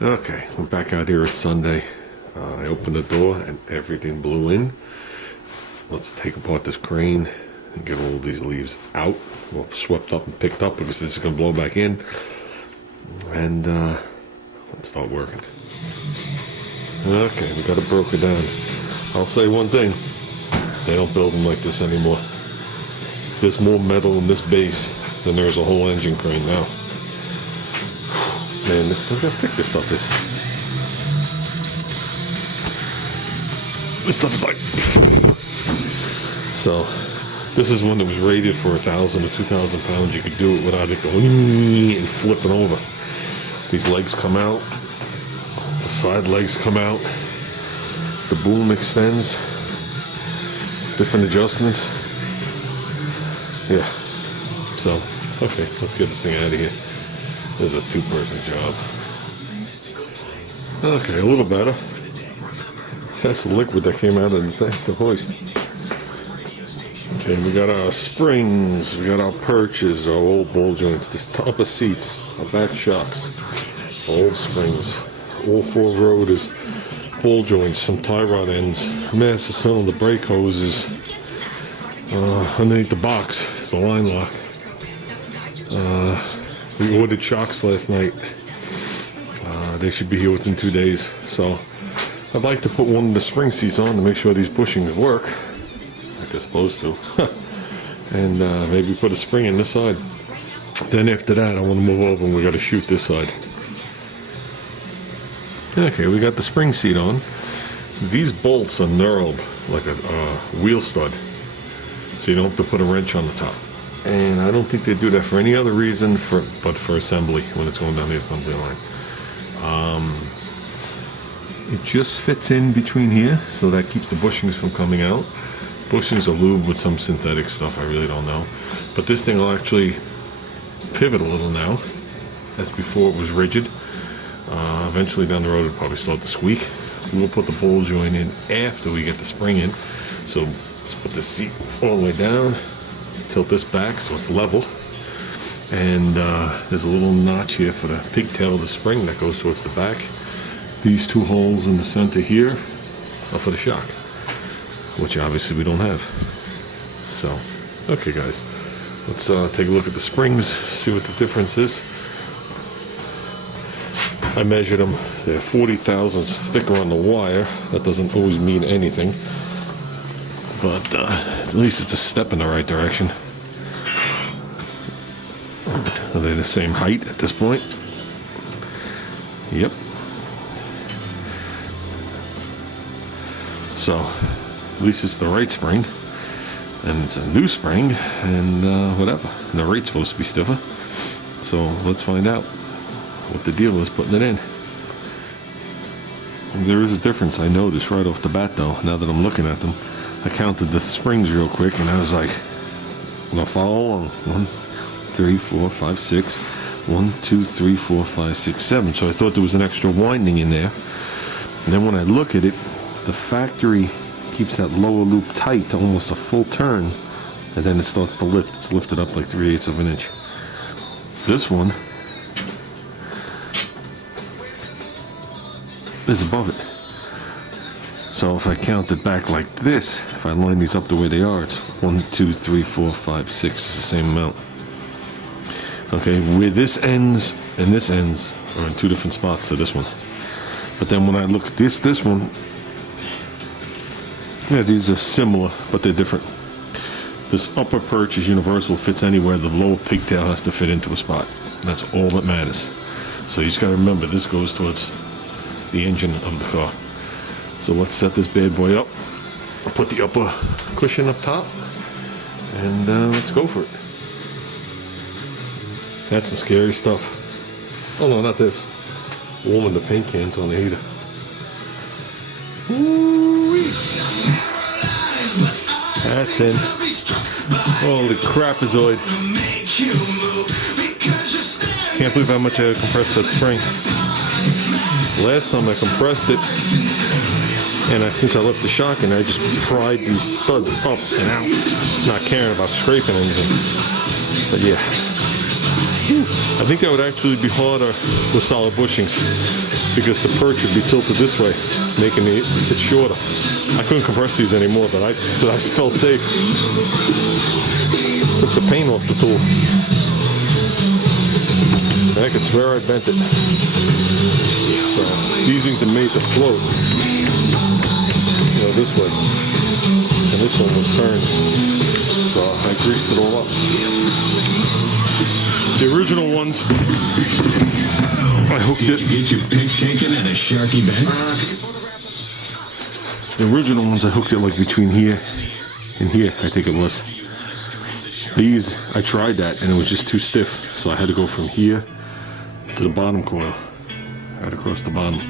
Okay, we're back out here. It's Sunday. I opened the door and everything blew in. Let's take apart this crane and get all these leaves out. Well, swept up and picked up because this is going to blow back in. And let's start working. Okay, we got it broken down. I'll say one thing. They don't build them like this anymore. There's more metal in this base than there's a whole engine crane now. Man, look how thick this stuff is. This stuff is like... So, this is one that was rated for 1,000 or 2,000 pounds. You could do it without it going and flipping over. These legs come out. The side legs come out. The boom extends. Different adjustments. Yeah. So, okay, let's get this thing out of here. This is a two-person job. Okay, a little better. That's the liquid that came out of the thing, the hoist. Okay, we got our springs, we got our perches, our old ball joints, this top of seats, our back shocks, old springs, all four rotors, ball joints, some tie rod ends, master cylinder brake hoses. Underneath the box is the line lock. We ordered shocks last night. They should be here within 2 days. So I'd like to put one of the spring seats on to make sure these bushings work like they're supposed to. And maybe put a spring in this side. Then after that I want to move over and we got to shoot this side. Okay, we got the spring seat on. These bolts are knurled like a wheel stud, so you don't have to put a wrench on the top. And I don't think they do that for any other reason but for assembly when it's going down the assembly line. It just fits in between here, so that keeps the bushings from coming out. Bushings are lubed with some synthetic stuff, I really don't know. But this thing will actually pivot a little now, as before it was rigid. Eventually down the road it'll probably start to squeak. We'll put the ball joint in after we get the spring in. So let's put the seat all the way down. Tilt this back so it's level, and there's a little notch here for the pigtail of the spring that goes towards the back. These two holes in the center here are for the shock, which obviously we don't have. So, okay guys, let's take a look at the springs, see what the difference is. I measured them. They're 40 thousandths thicker on the wire. That doesn't always mean anything, but at least it's a step in the right direction. Are they the same height at this point? Yep. So, at least it's the right spring, and it's a new spring, and whatever. And the rate's supposed to be stiffer. So let's find out what the deal is putting it in. There is a difference I noticed right off the bat though, now that I'm looking at them. I counted the springs real quick and I was like, I'm gonna follow along. 1, 3, 4, 5, 6. 1, 2, 3, 4, 5, 6, 7. So I thought there was an extra winding in there. And then when I look at it, the factory keeps that lower loop tight to almost a full turn, and then it starts to lift. It's lifted up like 3/8 of an inch. This one is above it. So if I count it back like this, if I line these up the way they are, it's 1, 2, 3, 4, 5, 6. It's the same amount. Okay, where this ends and this ends are in two different spots to this one. But then when I look at this one, yeah, these are similar, but they're different. This upper perch is universal, fits anywhere. The lower pigtail has to fit into a spot. That's all that matters. So you just gotta remember, this goes towards the engine of the car. So let's set this bad boy up. I'll put the upper cushion up top, and let's go for it. That's some scary stuff. Oh no, not this. Warming the paint cans on the heater. Woo-wee. That's in. Holy crapazoid. Can't believe how much I compressed that spring. Last time I compressed it, and since I left the shock in, I just pried these studs up and out, not caring about scraping anything. But yeah, I think that would actually be harder with solid bushings because the perch would be tilted this way, making it shorter. I couldn't compress these anymore, but I felt safe. Took the paint off the tool. And I could swear I bent it. So these things are made to float, you know, this way. And this one was turned. So I greased it all up. The original ones, I hooked it. Get your pick taken at a Sharky Bank. The original ones, I hooked it like between here and here, I think it was. These, I tried that and it was just too stiff. So I had to go from here to the bottom coil. Right across the bottom.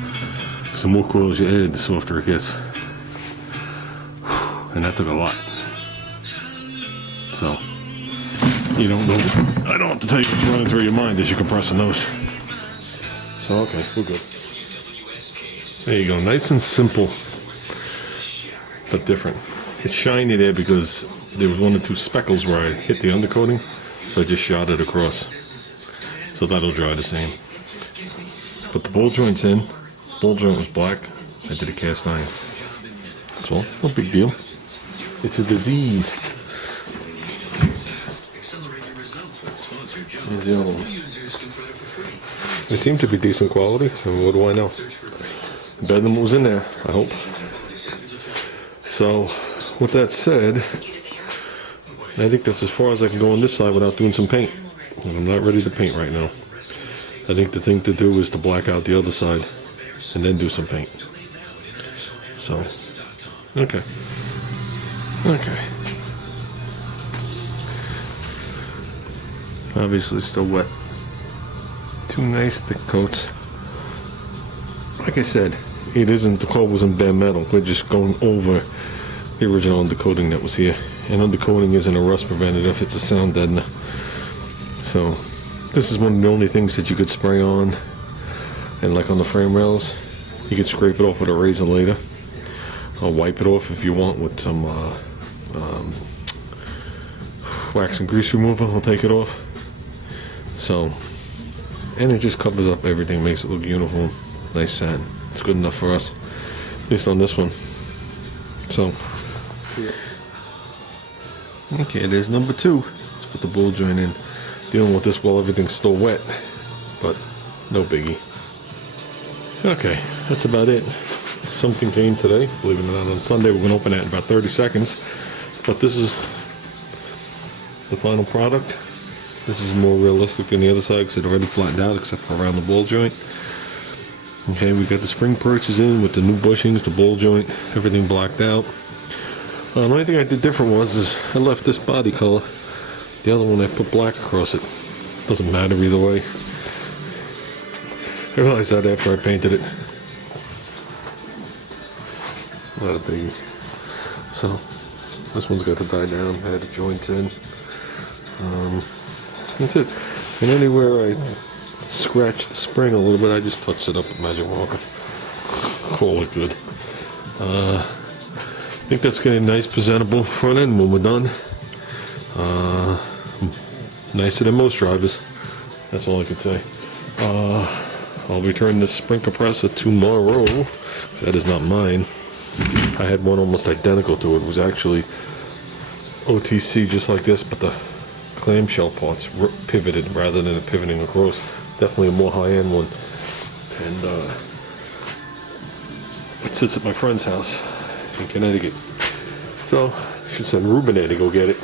The more coils you add, the softer it gets. And that took a lot. So, you don't know. I don't have to tell you what's running through your mind as you're compressing those. So, okay, we're good. There you go. Nice and simple, but different. It's shiny there because there was 1 or 2 speckles where I hit the undercoating, so I just shot it across. So that'll dry the same. But the bowl joint's in. Bowl joint was black. I did a cast iron. That's all. No big deal. It's a disease. Here's the other one. They seem to be decent quality. I mean, what do I know? Better than what was in there, I hope. So, with that said, I think that's as far as I can go on this side without doing some paint. I'm not ready to paint right now. I think the thing to do is to black out the other side and then do some paint. So, okay. Okay. Obviously still wet. 2 nice thick coats. Like I said, it isn't, the coat wasn't bare metal. We're just going over the original undercoating that was here. And undercoating isn't a rust preventative, it's a sound deadener. So, this is one of the only things that you could spray on. And like on the frame rails, you could scrape it off with a razor later. Or wipe it off if you want with some wax and grease remover. I'll take it off. So, and it just covers up everything, makes it look uniform. Nice satin. It's good enough for us, at least on this one. So, okay, there's number 2. Let's put the bowl joint in. Dealing with this while everything's still wet, but no biggie. Okay, that's about it. Something came today, believe it or not. On Sunday we're going to open it in about 30 seconds, but this is the final product. This is more realistic than the other side because it already flattened out except for around the ball joint. Okay, we got the spring perches in with the new bushings, the ball joint, everything blacked out. The only thing I did different was I left this body color. The other one I put black across it. Doesn't matter either way. I realized that after I painted it. Not a biggie. So, this one's got to die down. I had the joints in. That's it. And anywhere I scratch the spring a little bit, I just touch it up with Magic Marker. Call it good. I think that's getting nice, presentable front end when we're done. Nicer than most drivers. That's all I can say. I'll return this spring compressor tomorrow. That is not mine. I had one almost identical to it. It was actually OTC just like this, but the clamshell parts pivoted rather than it pivoting across. Definitely a more high-end one. And it sits at my friend's house in Connecticut. So I should send Ruben there to go get it.